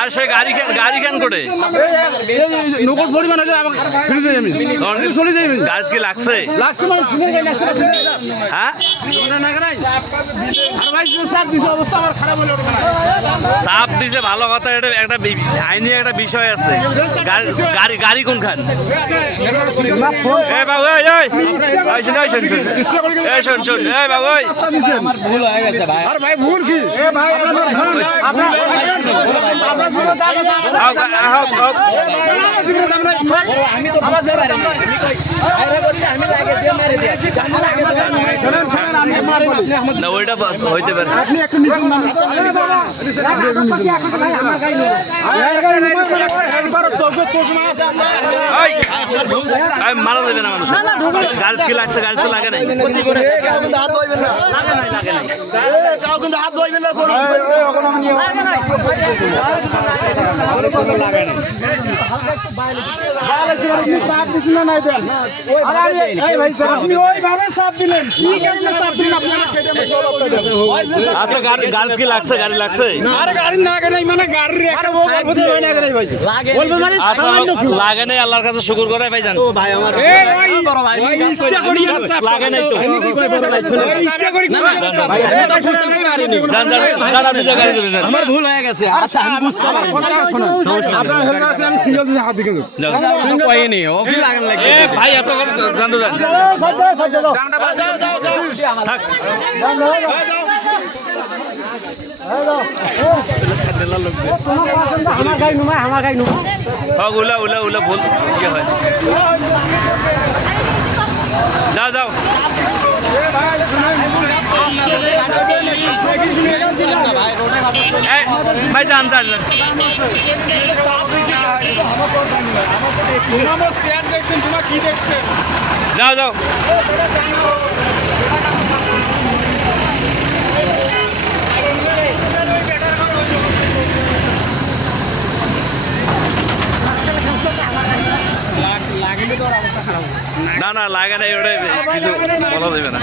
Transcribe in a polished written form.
আর সে গাড়ি কেন করে নগদ পরিমাণ হলে চলে যাই গাছ কি লাগছে হ্যাঁ অবস্থা আমার খারাপ হলে চাপ দিছে ভালো কথা। এটা একটা আইনি একটা বিষয় আছে। গাড়ি কোনখান বাবু শোন বাবু আমার ভুল হয়ে গেছে ভাই। আর ভাই ভুল কি না ওইটা হইতে পারে। আপনি একটা মারা দেবে না মানুষ। গাড়ি কি লাগছে? গাড়ি তো লাগে নাই। হাত ধরবেন না করুন আচ্ছা গাড়ি কি লাগছে? গাড়ি লাগছে লাগে নাই। আল্লাহর কাছে শুকুর করে ভাই জান লাগে নাই তো আমার ভুল হয়ে গেছে। আচ্ছা আমি বুঝতে পারছি ভাই এত জানতে চান উলা উলা উলা ভুল ইয়ে হয়। যাও যাও ভাই যান যান যাও যাও না না লাগে না। ওটা কিছু বলা যাবে না।